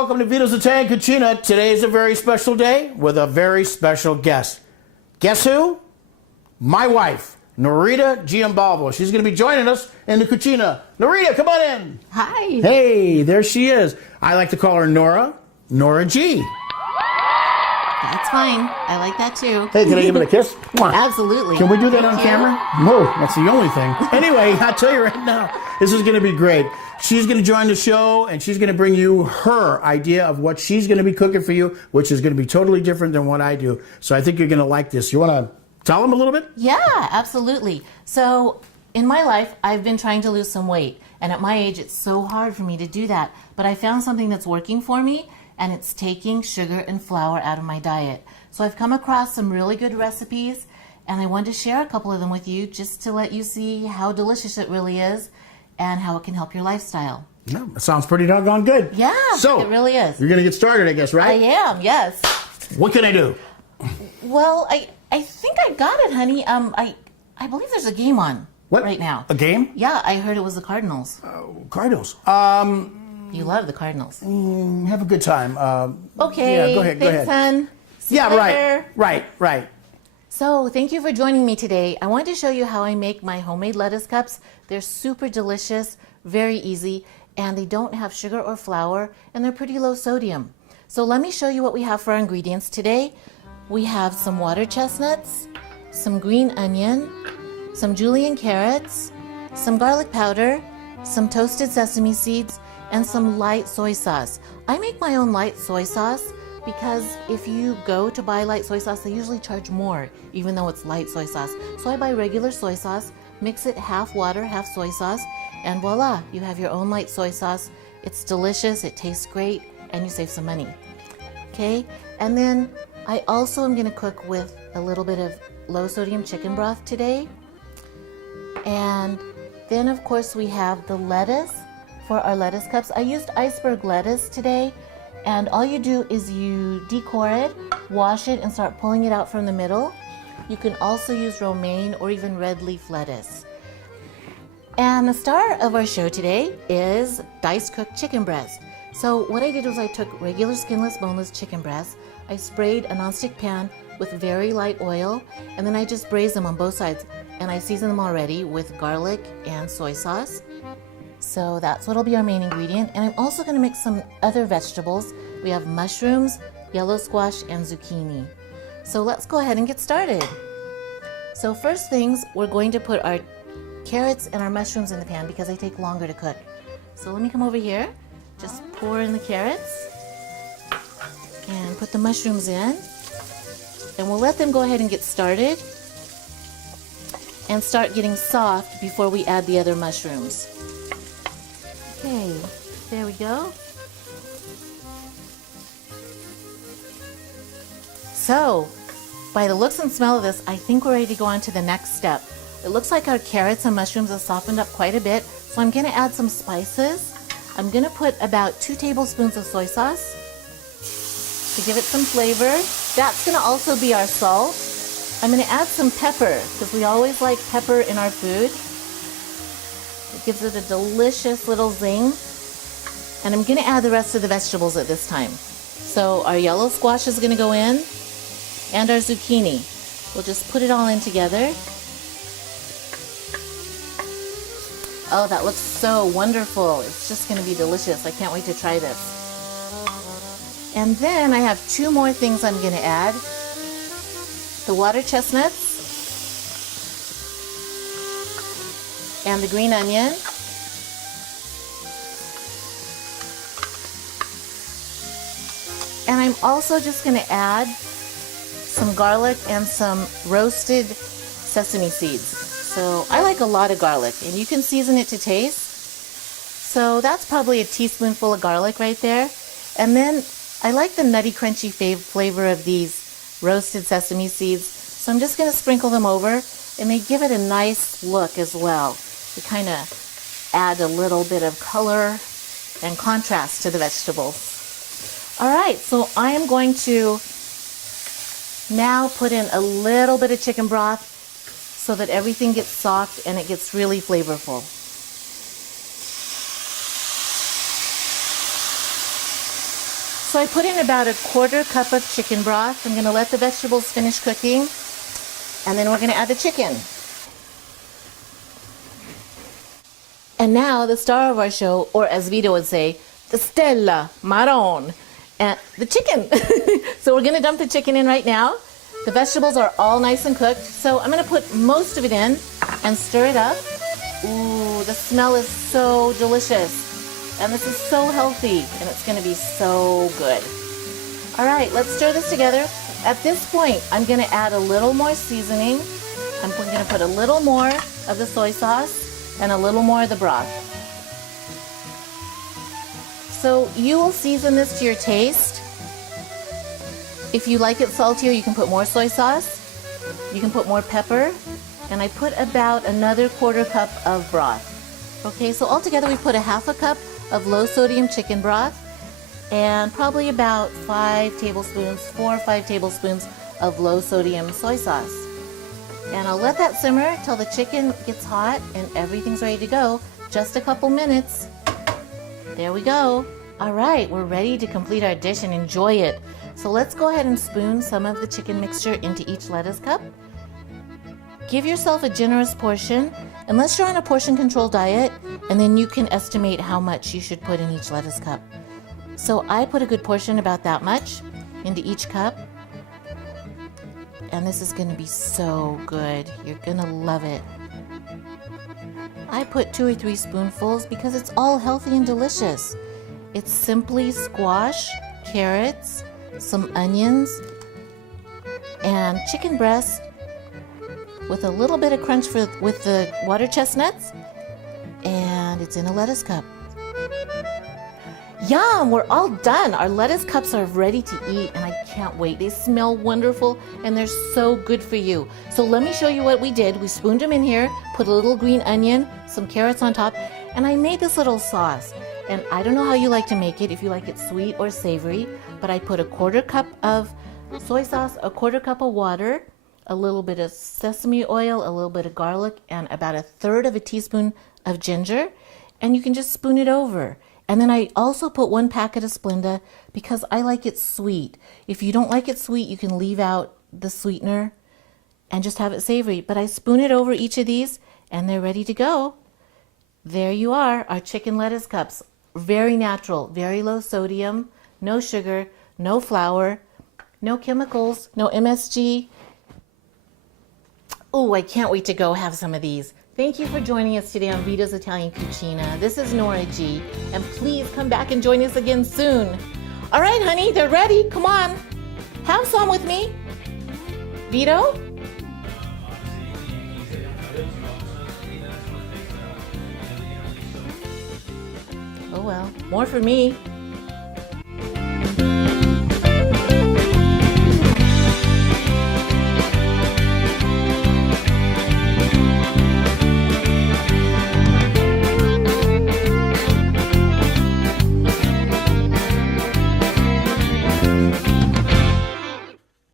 welcome to Vitos Italian Cucina. Today is a very special day with a very special guest. Guess who? My wife, Nora Giambalvo. She's going to be joining us in the Cucina. Nora, come on in. Hi. Hey, there she is. I like to call her Nora G. That's fine. I like that too. Hey, can I give it a kiss? Absolutely. Can we do that Thank on you. camera? No, that's the only thing. Anyway, I'll tell you right now, this is going to be great. She's going to join the show, and she's going to bring you her idea of what she's going to be cooking for you, which is going to be totally different than what I do. So I think you're going to like this. You want to tell them a little bit? Yeah, absolutely. So in my life, I've been trying to lose some weight. And at my age, it's so hard for me to do that. But I found something that's working for me, and it's taking sugar and flour out of my diet. So I've come across some really good recipes, and I wanted to share a couple of them with you just to let you see how delicious it really is and how it can help your lifestyle. No, it sounds pretty doggone good. Yeah, so, it really is. You're going to get started, I guess, I right? am, yes. What can I do? Well, I think I got it, honey. I believe there's a game on right now. A game? Yeah, I heard it was the Cardinals. Cardinals. You love the Cardinals. Have a good time. Okay. Yeah, go ahead. Thanks, hon. See you Yeah, later. right. So, thank you for joining me today. I wanted to show you how I make my homemade lettuce cups. They're super delicious, very easy, and they don't have sugar or flour, and they're pretty low sodium. So let me show you what we have for our ingredients today. We have some water chestnuts, some green onion, some julienne carrots, some garlic powder, some toasted sesame seeds, and some light soy sauce. I make my own light soy sauce because if you go to buy light soy sauce, they usually charge more, even though it's light soy sauce. So I buy regular soy sauce, mix it half water, half soy sauce, and voila, you have your own light soy sauce. It's delicious, it tastes great, and you save some money. Okay, and then I also am gonna cook with a little bit of low sodium chicken broth today. And then of course we have the lettuce for our lettuce cups. I used iceberg lettuce today, and all you do is you decore it, wash it, and start pulling it out from the middle. You can also use romaine or even red leaf lettuce. And the star of our show today is diced cooked chicken breast. So what I did was I took regular skinless, boneless chicken breast, I sprayed a nonstick pan with very light oil, and then I just braised them on both sides, and I seasoned them already with garlic and soy sauce. So that's what'll be our main ingredient. And I'm also gonna mix some other vegetables. We have mushrooms, yellow squash, and zucchini. So let's go ahead and get started. So first things, we're going to put our carrots and our mushrooms in the pan because they take longer to cook. So let me come over here, just pour in the carrots and put the mushrooms in. And we'll let them go ahead and get started and start getting soft before we add the other mushrooms. Okay, there we go. So, by the looks and smell of this, I think we're ready to go on to the next step. It looks like our carrots and mushrooms have softened up quite a bit, so I'm gonna add some spices. I'm gonna put about 2 tablespoons of soy sauce to give it some flavor. That's gonna also be our salt. I'm gonna add some pepper, because we always like pepper in our food. It gives it a delicious little zing. And I'm gonna add the rest of the vegetables at this time. So our yellow squash is gonna go in, and our zucchini. We'll just put it all in together. Oh, that looks so wonderful. It's just gonna be delicious. I can't wait to try this. And then I have 2 more things I'm gonna add. The water chestnuts and the green onion. And I'm also just gonna add some garlic and some roasted sesame seeds. So I like a lot of garlic, and you can season it to taste. So that's probably a teaspoonful of garlic right there. And then I like the nutty, crunchy flavor of these roasted sesame seeds. So I'm just gonna sprinkle them over, and they give it a nice look as well. They kind of add a little bit of color and contrast to the vegetables. All right, so I am going to now put in a little bit of chicken broth so that everything gets soft and it gets really flavorful. So I put in about a 1/4 cup of chicken broth. I'm gonna let the vegetables finish cooking, and then we're gonna add the chicken. And now the star of our show, or as Vito would say, the stella marron, and the chicken. So we're gonna dump the chicken in right now. The vegetables are all nice and cooked, so I'm gonna put most of it in and stir it up. Ooh, the smell is so delicious. And this is so healthy, and it's gonna be so good. All right, let's stir this together. At this point, I'm gonna add a little more seasoning. I'm gonna put a little more of the soy sauce and a little more of the broth. So you will season this to your taste. If you like it saltier, you can put more soy sauce. You can put more pepper. And I put about another 1/4 cup of broth. Okay, so altogether we put a 1/2 cup of low sodium chicken broth and probably about 4 or 5 tablespoons of low sodium soy sauce. And I'll let that simmer till the chicken gets hot and everything's ready to go. Just a couple minutes. There we go. All right, we're ready to complete our dish and enjoy it. So let's go ahead and spoon some of the chicken mixture into each lettuce cup. Give yourself a generous portion, unless you're on a portion control diet, and then you can estimate how much you should put in each lettuce cup. So I put a good portion, about that much, into each cup. And this is gonna be so good. You're gonna love it. I put 2 or 3 spoonfuls because it's all healthy and delicious. It's simply squash, carrots, some onions, and chicken breast with a little bit of crunch with the water chestnuts, and it's in a lettuce cup. Yum! We're all done. Our lettuce cups are ready to eat, and I can't wait. They smell wonderful, and they're so good for you. So let me show you what we did. We spooned them in here, put a little green onion, some carrots on top, and I made this little sauce. And I don't know how you like to make it, if you like it sweet or savory, but I put a 1/4 cup of soy sauce, a 1/4 cup of water, a little bit of sesame oil, a little bit of garlic, and about 1/3 of a teaspoon of ginger, and you can just spoon it over. And then I also put 1 packet of Splenda because I like it sweet. If you don't like it sweet, you can leave out the sweetener and just have it savory. But I spoon it over each of these, and they're ready to go. There you are, our chicken lettuce cups. Very natural, very low sodium, no sugar, no flour, no chemicals, no MSG. Oh, I can't wait to go have some of these. Thank you for joining us today on Vitos Italian Cucina. This is Nora G, and please come back and join us again soon. All right, honey, they're ready. Come on, have some with me. Vito? Oh well, more for me.